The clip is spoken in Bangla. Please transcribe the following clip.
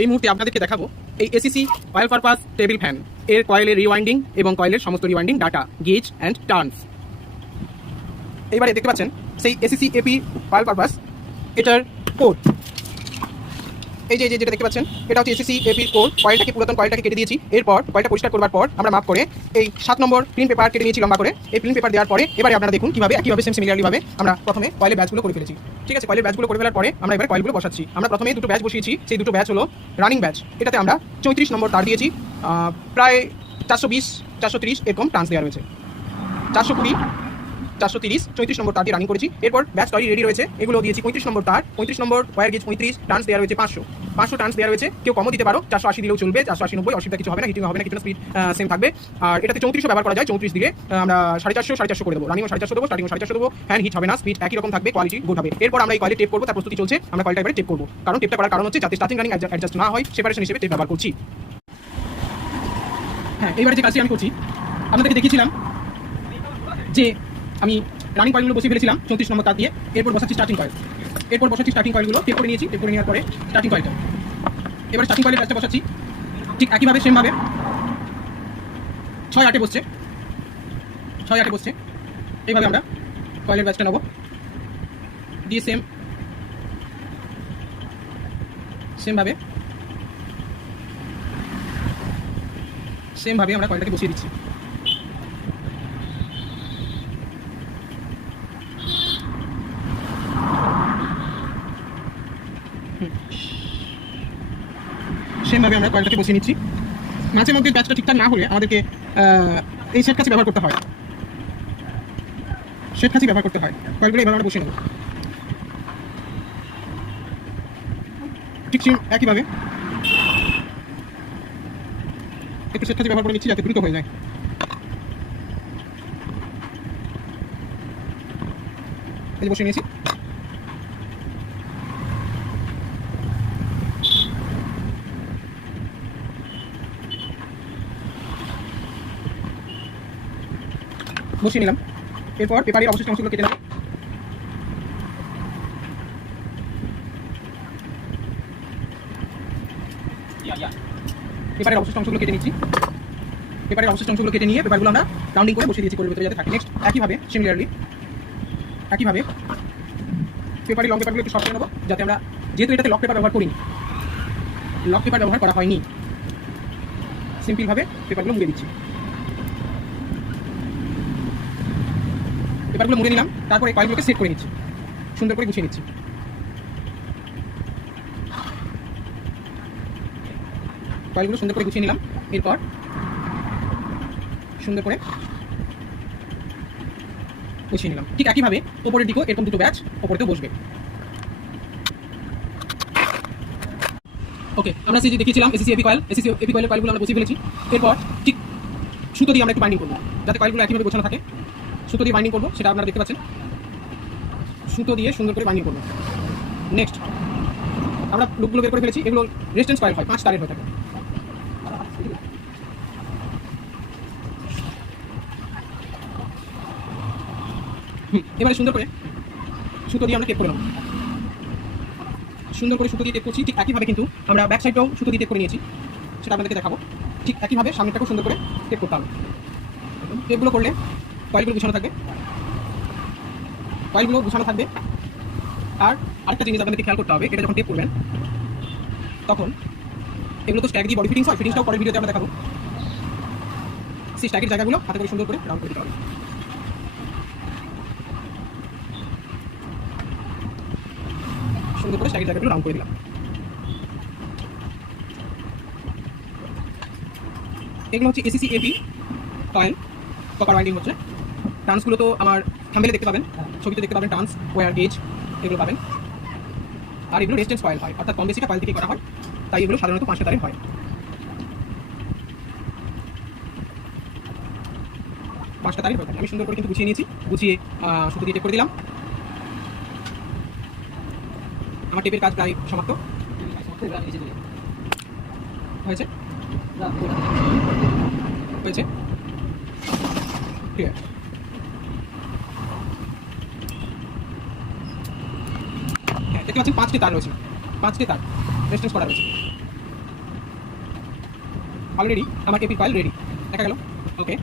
এই মুহূর্তে আপনাদেরকে দেখাবো এই ACC oil purpose table fan এর কয়েলের রিওয়াইন্ডিং এবং কয়েলের সমস্ত rewinding data gauge and turns. এইবারে দেখতে পাচ্ছেন সেই এসিসি এপি অয়েল পারপাস এটার কোড। এই যে যেটা দেখতে পাচ্ছেন এটা হচ্ছে এসিসি এপির কোড। কয়েলটাকে পুরাতন কয়েলটাকে কেটে দিয়েছি। এরপর কয়েলটা পরিষ্কার করবার পর আমরা মাপ করে এই 7 নম্বর প্রিন্ট পেপার কেটে নিয়েছি লম্বা করে। এই প্রিন্ট পেপার দেওয়ার পরে এবারে আপনারা দেখুন কিভাবে একইভাবে সিমিলারলিভাবে আমরা প্রথমে কয়েলের ব্যাচগুলো করে ফেলেছি। ঠিক আছে, কয়েলের ব্যাচগুলো করে ফেলার পরে আমরা এবার কয়েলগুলো বসাচ্ছি। আমরা প্রথমে দুটো ব্যাচ বসিয়েছি, সেই দুটো ব্যাচ হলো রানিং ব্যাচ। এটাতে আমরা 34 নম্বর তার দিয়েছি, প্রায় 420 430 এরকম টার্নস দেওয়া রয়েছে। 420 430 34 নম্বর তার দিয়ে রানিং করেছি। এরপর ব্যাচ তৈরি রেডি রয়েছে, এগুলো দিয়েছি 35 নম্বর তার, 35 নম্বর ওয়্যার গেজ 35, টার্নস দেওয়া রয়েছে 500 টার্নস দেওয়া রয়েছে। কেউ কমও দিতে পারো, 480 দিলেও চলবে, 480 90 অসুবিধা কিছু হবে না, হিটিং হবে না, কিছুটা স্পিড সেম থাকবে। আর এটাতে 3400 ব্যবহার করা যায়, 34 দিলে আমরা 450 করে দেবো, রানিংও 450 দেবো, স্টার্টিংও 450 দেবো। ফ্যান হিট হবে না, স্পিড একই রকম থাকবে, কোয়ালিটি গুড হবে। এরপর আমরা এই কয়েলে টেপ করবো, তার প্রস্তুতি চলছে। আমরা কয়েলটা এবারে টেপ করবো, কারণ টেপটা করার কারণ হচ্ছে যাতে স্টার্টিং রানিং অ্যাডজাস্ট না হয়, সেপারেশন হিসেবে টেপ ব্যবহার করছি। হ্যাঁ, এইবারে যে কাজটি আমি করছি আপনাদেরকে দেখিয়েছিলাম যে আমি রানিং কয়েলগুলো বসিয়ে ফেলেছিলাম 34 নম্বর তার দিয়ে। এরপর বসাচ্ছি স্টার্টিং কয়েল, এরপর বসাচ্ছি স্টার্টিং কয়েলগুলো টেপ করে নিয়েছি। টেপ করে নেওয়ার পরে স্টার্টিং কয়েলটা, এবার স্টার্টিং কয়েলের ব্যাচটা বসাচ্ছি ঠিক একইভাবে সেমভাবে 6-8 বসছে, 6-8 বসছে। এইভাবে আমরা কয়েলের ব্যাচটা নেবো, দিয়ে সেমভাবে আমরা কয়েলটাকে বসিয়ে দিচ্ছি। সেমভাবে আমরা কয়েলটাকে বসিয়ে নিচ্ছি। মাঝে মধ্যে ব্যাচটা ঠিকঠাক না হলে আমাদেরকে এই সেট কাছি ব্যবহার করতে হয়, কয়েলগুলো এভাবে আমরা বসিয়ে নেব ঠিক একইভাবে। একটু সেট কাছি ব্যবহার করে নিচ্ছি যাতে দ্রুত হয়ে যায়। এই বসিয়ে নিয়েছি। বসিয়ে নিলাম। এরপর পেপারের অবশিষ্ট অংশগুলো কেটে নেব। পেপারের অবশিষ্ট অংশগুলো কেটে নিচ্ছি। পেপারের অবশিষ্ট অংশগুলো কেটে নিয়ে পেপারগুলো আমরা রাউন্ডিং করে বসিয়ে দিয়েছি কোরের ভিতরে যাতে থাকে। নেক্সট একইভাবে সিমিলারলি পেপারের লং পেপারগুলো একটু শর্ট করে নেবো, যাতে আমরা যেহেতু এটাতে লক পেপার ব্যবহার করিনি, লক পেপার ব্যবহার করা হয়নি, সিম্পলভাবে পেপারগুলো মুড়ে দিচ্ছি। পেপারগুলো মুড়ে নিলাম, তারপরে কয়েলগুলোকে সেট করে নিচ্ছি, সুন্দর করে গুছিয়ে নিচ্ছি। কয়েলগুলো সুন্দর করে গুছিয়ে নিলাম। এরপর সুন্দর করে গুছিয়ে নিলাম। ঠিক একইভাবে ওপরের দিকেও এরকম দুটো ব্যাচ ওপরেতেও বসবে। ওকে, আমরা সেই যে দেখিয়েছিলাম এসিসি এপি কয়েলের কয়েলগুলো আমরা বসিয়ে ফেলেছি। এরপর ঠিক সুতো দিয়ে আমরা একটু বাইন্ডিং করবো, যাতে কয়েলগুলো একইভাবে গোছানো থাকে। সুতো দিয়ে বাইন্ডিং করবো, সেটা আপনারা দেখতে পাচ্ছেন। সুতো দিয়ে সুন্দর করে বাইন্ডিং করবো। নেক্সট আমরা লুপগুলো বের করে ফেলেছি। এগুলো রেজিস্ট্যান্স কয়েল হয়, 5 তারের হয়ে থাকে। এবারে সুন্দর করে সুতো দিয়ে আমরা টেপ করে নেব। সুন্দর করে সুতো দিয়ে টেপ করছি। ঠিক একইভাবে কিন্তু আমরা ব্যাক সাইডটাও সুতো দিয়ে টেপ করে নিয়েছি, সেটা আপনাদেরকে দেখাবো। ঠিক একইভাবে সামনেটাকেও সুন্দর করে টেপ করতে হবে। টেপগুলো করলে কয়েলগুলো গুছানো থাকবে, আর আরেকটা জিনিস আপনাদেরকে খেয়াল করতে হবে, এটা যখন টেপ করবেন তখন এগুলো তো স্ট্যাক দিয়ে বডি ফিটিংস হয়, ফিটিংসটাও পরের ভিডিওতে আমরা দেখাবো। সেই স্ট্যাকের জায়গাগুলো হাতে করে সুন্দর করে রাউন্ড করে দিতে হবে। সুন্দর করে স্ট্যাকের জায়গাগুলো রাউন্ড করে দিলাম। এগুলো হচ্ছে ACC AP coil, copper winding হচ্ছে। টার্নসগুলো তো আমার থাম্বনেলে দেখতে পাবেন, ছবিতে দেখতে পাবেন, টার্নস, ওয়্যার গেজ এগুলো পাবেন। আর এগুলো রেজিস্ট্যান্স কয়েল হয়, অর্থাৎ কম বেশিটা কয়েল থেকে করা হয়, তাই এগুলো সাধারণত 5টা তারের হয়। 5টা তারের হয়ে থাকে। আমি সুন্দর করে কিন্তু গুছিয়ে নিয়েছি, গুছিয়ে সুতো দিয়ে টেপ করে দিলাম। আমার টেপের কাজ প্রায় সমাপ্ত হয়েছে। ঠিক আছে, দেখতে পাচ্ছেন 5টি তার রয়েছে, 5টি তার রেজিস্ট্যান্স করা রয়েছে। অলরেডি আমার এপির কয়েল রেডি দেখা গেল ওকে